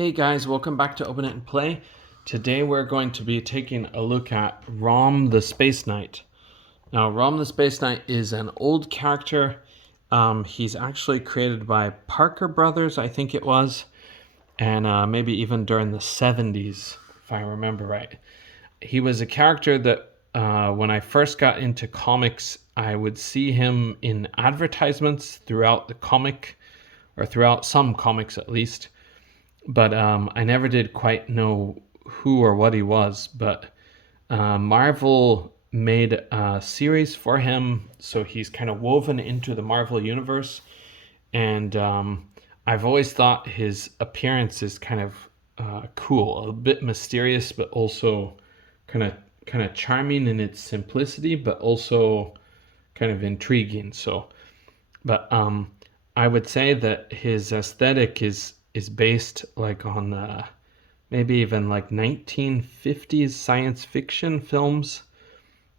Hey guys, welcome back to Open It and Play. Today we're going to be taking a look at Rom the SpaceKnight. Now, Rom the SpaceKnight is an old character. He's actually created by Parker Brothers, I think it was, and maybe even during the 70s, if I remember right. He was a character that when I first got into comics, I would see him in advertisements throughout the comic, or throughout some comics at least. But I never did quite know who or what he was. But Marvel made a series for him, so he's kind of woven into the Marvel universe. And I've always thought his appearance is kind of cool, a bit mysterious, but also kind of charming in its simplicity, but also kind of intriguing. But I would say that his aesthetic is based like on maybe even like 1950s science fiction films,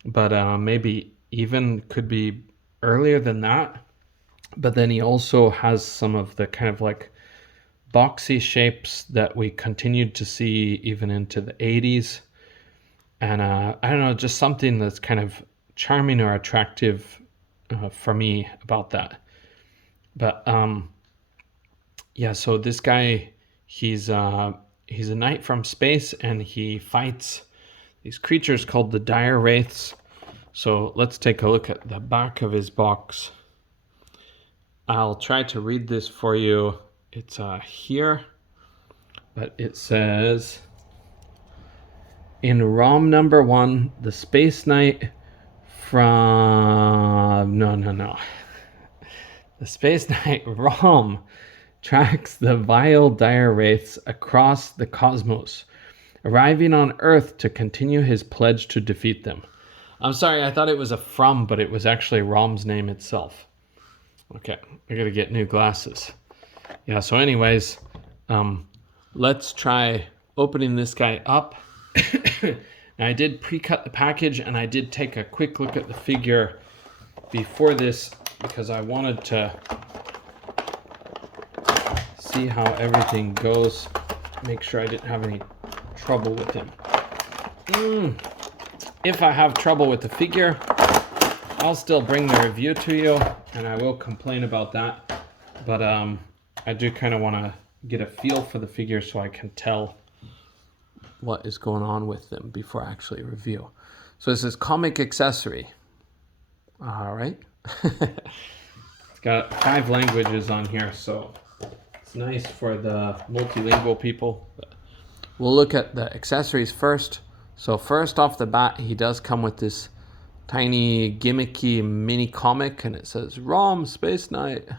but maybe even could be earlier than that. But then he also has some of the kind of like boxy shapes that we continued to see even into the 80s. And I don't know, just something that's kind of charming or attractive for me about that. But yeah, so this guy, he's a knight from space, and he fights these creatures called the dire wraiths. So let's take a look at the back of his box. I'll try to read this for you. It's here, but it says, in ROM number 1, the SpaceKnight from... No. The SpaceKnight ROM tracks the vile dire wraiths across the cosmos, arriving on Earth to continue his pledge to defeat them. I'm sorry, I thought it was a from, but it was actually Rom's name itself. Okay, I gotta get new glasses. Yeah, so anyways, let's try opening this guy up. Now, I did pre-cut the package, and I did take a quick look at the figure before this because I wanted to see how everything goes, make sure I didn't have any trouble with him. If I have trouble with the figure, I'll still bring the review to you, and I will complain about that. But I do kind of want to get a feel for the figure so I can tell what is going on with them before I actually review. So this is comic accessory. All right. It's got 5 languages on here, so it's nice for the multilingual people. But we'll look at the accessories first. So first off the bat, he does come with this tiny gimmicky mini comic, and it says Rom SpaceKnight.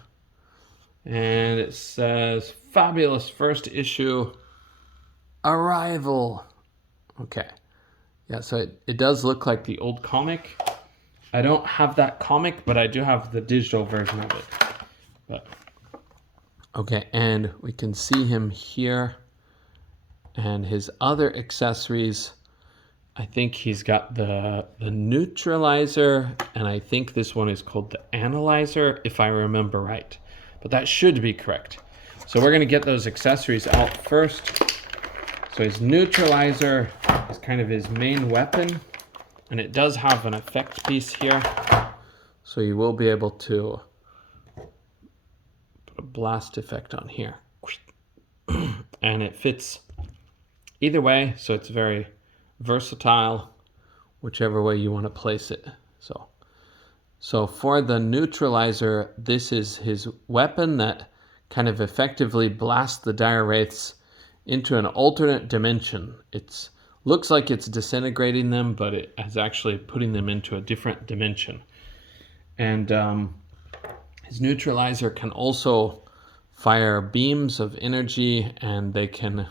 And it says fabulous first issue arrival. Okay. Yeah, so it does look like the old comic. I don't have that comic, but I do have the digital version of it. But okay, and we can see him here. And his other accessories, I think he's got the neutralizer, and I think this one is called the analyzer, if I remember right. But that should be correct. So we're going to get those accessories out first. So his neutralizer is kind of his main weapon, and it does have an effect piece here. So you will be able to put a blast effect on here. And it fits either way, so it's very versatile, whichever way you want to place it. So for the neutralizer, this is his weapon that kind of effectively blasts the dire wraiths into an alternate dimension. It looks like it's disintegrating them, but it is actually putting them into a different dimension. And his neutralizer can also fire beams of energy, and they can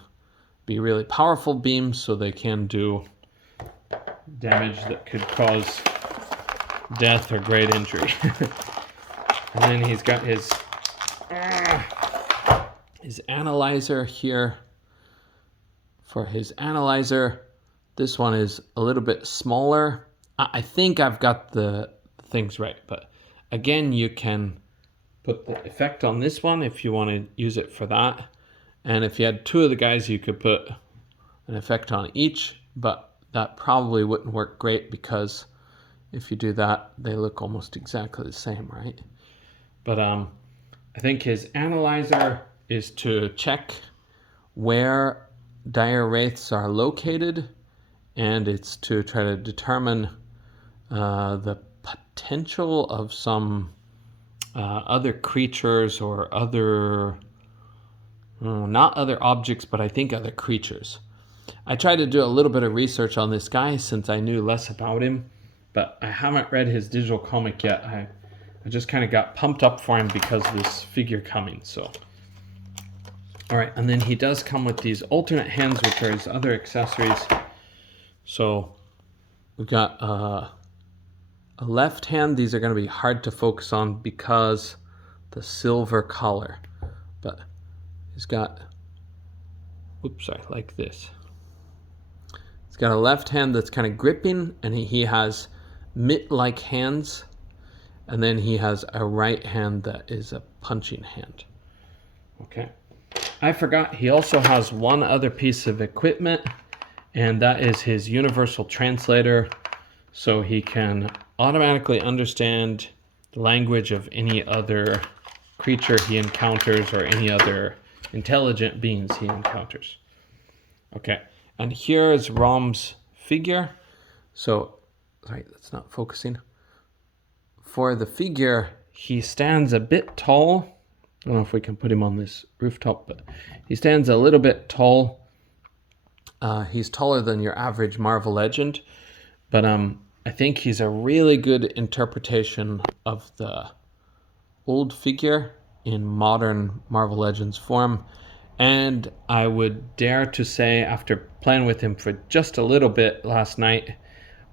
be really powerful beams, so they can do damage that could cause death or great injury. And then he's got his analyzer here. For his analyzer, this one is a little bit smaller. I think I've got the things right, but again, you can put the effect on this one if you want to use it for that. And if you had two of the guys, you could put an effect on each, but that probably wouldn't work great because if you do that, they look almost exactly the same, right? But I think his analyzer is to check where dire wraiths are located, and it's to try to determine the potential of some other creatures or other, not other objects, but I think other creatures. I tried to do a little bit of research on this guy since I knew less about him, but I haven't read his digital comic yet. I just kind of got pumped up for him because of this figure coming. So, all right, and then he does come with these alternate hands, which are his other accessories. So we've got a left hand. These are going to be hard to focus on because the silver collar, but he's got, oops, sorry, like this. He's got a left hand that's kind of gripping, and he has mitt-like hands, and then he has a right hand that is a punching hand. Okay. I forgot he also has one other piece of equipment, and that is his universal translator, so he can automatically understand the language of any other creature he encounters or any other intelligent beings he encounters. Okay, and here is Rom's figure. So, sorry, that's not focusing. For the figure, he stands a bit tall. I don't know if we can put him on this rooftop, but he stands a little bit tall. He's taller than your average Marvel Legend, but I think he's a really good interpretation of the old figure in modern Marvel Legends form. And I would dare to say, after playing with him for just a little bit last night,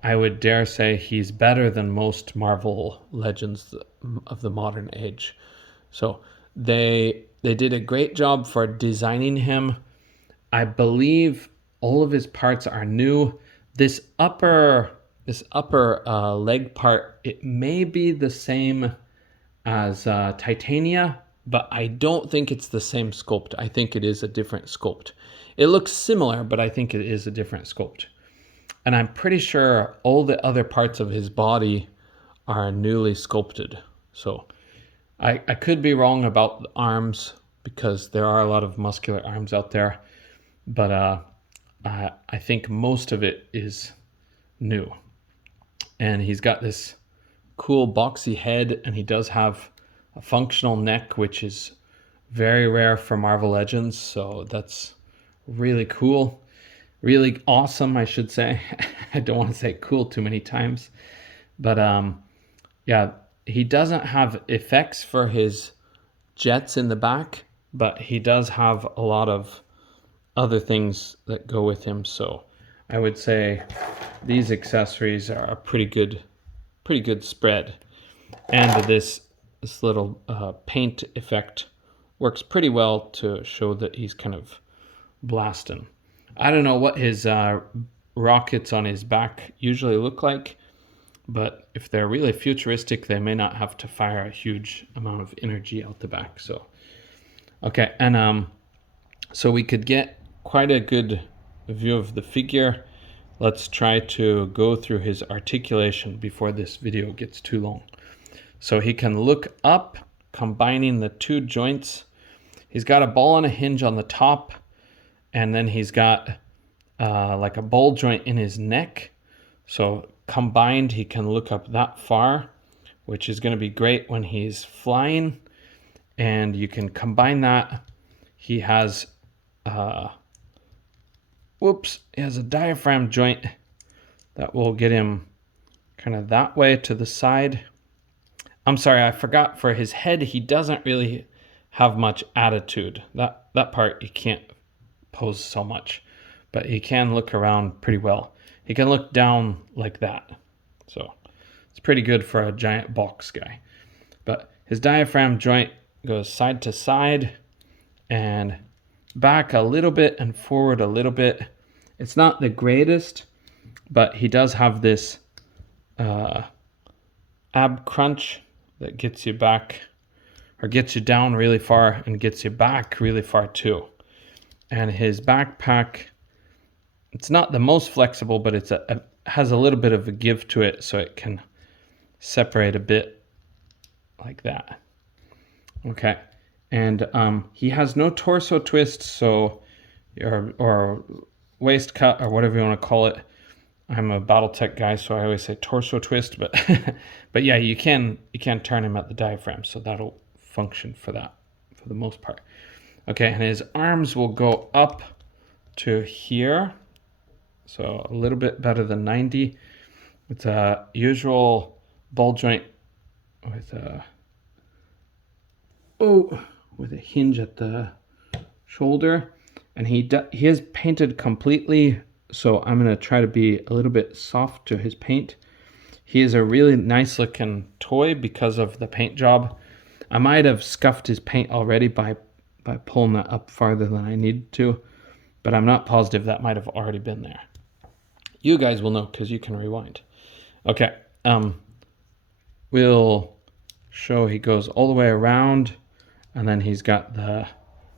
I would dare say he's better than most Marvel Legends of the modern age. So they did a great job for designing him. I believe all of his parts are new. This upper leg part, it may be the same as Titania, but I don't think it's the same sculpt. I think it is a different sculpt. It looks similar, but I think it is a different sculpt. And I'm pretty sure all the other parts of his body are newly sculpted. So I could be wrong about the arms because there are a lot of muscular arms out there, but I think most of it is new. And he's got this cool boxy head, and he does have a functional neck, which is very rare for Marvel Legends, so that's really cool. Really awesome, I should say. I don't want to say cool too many times. But yeah, he doesn't have effects for his jets in the back, but he does have a lot of other things that go with him. So I would say these accessories are a pretty good spread. And this little paint effect works pretty well to show that he's kind of blasting. I don't know what his rockets on his back usually look like, but if they're really futuristic, they may not have to fire a huge amount of energy out the back. So, okay, and so we could get quite a good view of the figure. Let's try to go through his articulation before this video gets too long. So he can look up, combining the two joints. He's got a ball and a hinge on the top, and then he's got like a ball joint in his neck. So combined, he can look up that far, which is going to be great when he's flying. And you can combine that. He has he has a diaphragm joint that will get him kind of that way to the side. I'm sorry, I forgot, for his head, he doesn't really have much attitude. That part he can't pose so much, but he can look around pretty well. He can look down like that. So it's pretty good for a giant box guy. But his diaphragm joint goes side to side and back a little bit and forward a little bit. It's not the greatest, but he does have this ab crunch that gets you back, or gets you down really far and gets you back really far too. And his backpack, it's not the most flexible, but it's has a little bit of a give to it, so it can separate a bit like that. Okay, and he has no torso twist, so or waist cut or whatever you want to call it. I'm a BattleTech guy, so I always say torso twist, but but yeah, you can turn him at the diaphragm, so that'll function for that for the most part. Okay, and his arms will go up to here, so a little bit better than 90. It's a usual ball joint with a hinge at the shoulder, and he is painted completely, so I'm going to try to be a little bit soft to his paint. He is a really nice looking toy because of the paint job. I might have scuffed his paint already by pulling that up farther than I needed to, but I'm not positive. That might have already been there. You guys will know because you can rewind. Okay, we'll show he goes all the way around, and then he's got the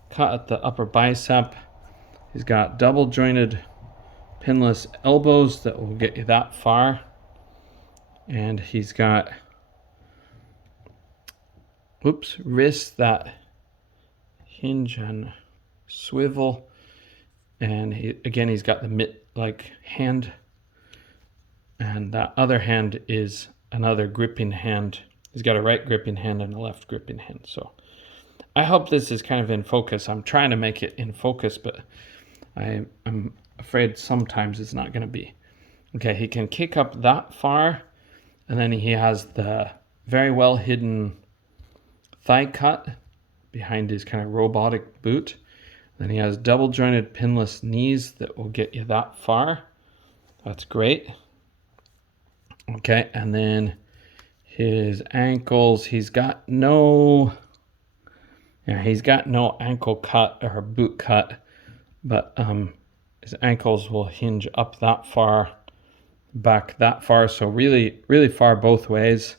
cut at the upper bicep. He's got double jointed pinless elbows that will get you that far, and he's got wrists that hinge and swivel, and he's got the mitt-like hand, and that other hand is another gripping hand. He's got a right gripping hand and a left gripping hand. So I hope this is kind of in focus. I'm trying to make it in focus, but I'm afraid sometimes it's not going to be. Okay, he can kick up that far, and then he has the very well hidden thigh cut behind his kind of robotic boot. Then he has double jointed pinless knees that will get you that far. That's great. Okay, and then his ankles, he's got no ankle cut or boot cut, but his ankles will hinge up that far, back that far, so really, really far both ways,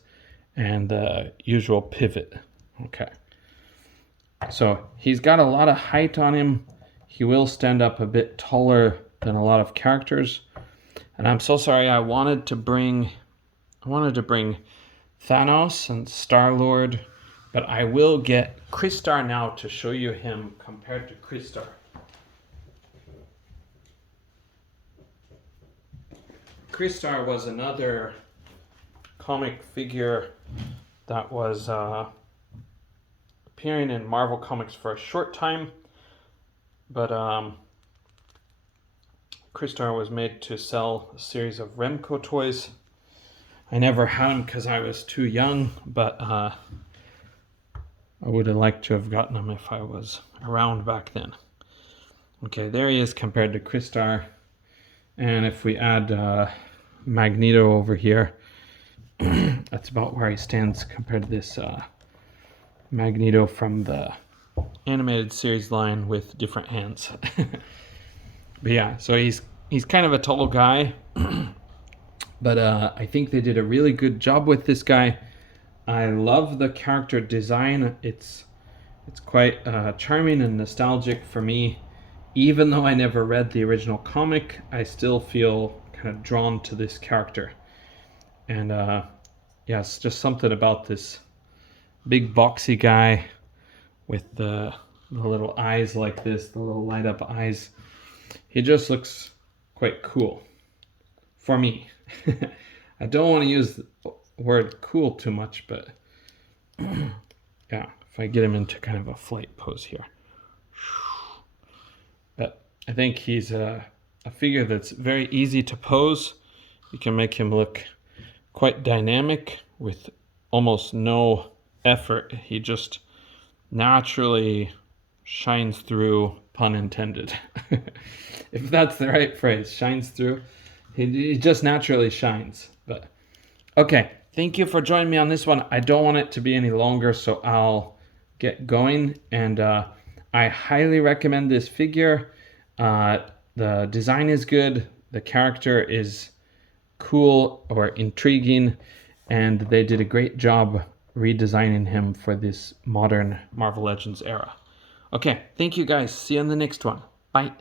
and the usual pivot. Okay. So he's got a lot of height on him. He will stand up a bit taller than a lot of characters. And I'm so sorry, I wanted to bring Thanos and Star-Lord, but I will get Crystar now to show you him compared to Crystar. Crystar was another comic figure that was appearing in Marvel Comics for a short time, but Crystar was made to sell a series of Remco toys. I never had him because I was too young, but I would have liked to have gotten him if I was around back then. Okay, there he is compared to Crystar. And if we add Magneto over here, that's about where he stands compared to this Magneto from the animated series line with different hands. But yeah, so he's kind of a tall guy, but I think they did a really good job with this guy. I love the character design. It's quite charming and nostalgic for me. Even though I never read the original comic, I still feel kind of drawn to this character. And yeah, it's just something about this big boxy guy with the little eyes like this, the little light up eyes. He just looks quite cool for me. I don't want to use the word cool too much, but yeah, if I get him into kind of a flight pose here. But I think he's a figure that's very easy to pose. You can make him look quite dynamic with almost no effort. He just naturally shines through, pun intended. If that's the right phrase, shines through. He just naturally shines. But okay, thank you for joining me on this one. I don't want it to be any longer, so I'll get going. And I highly recommend this figure. The design is good. The character is cool or intriguing, and they did a great job redesigning him for this modern Marvel Legends era. Okay, thank you guys. See you in the next one. Bye.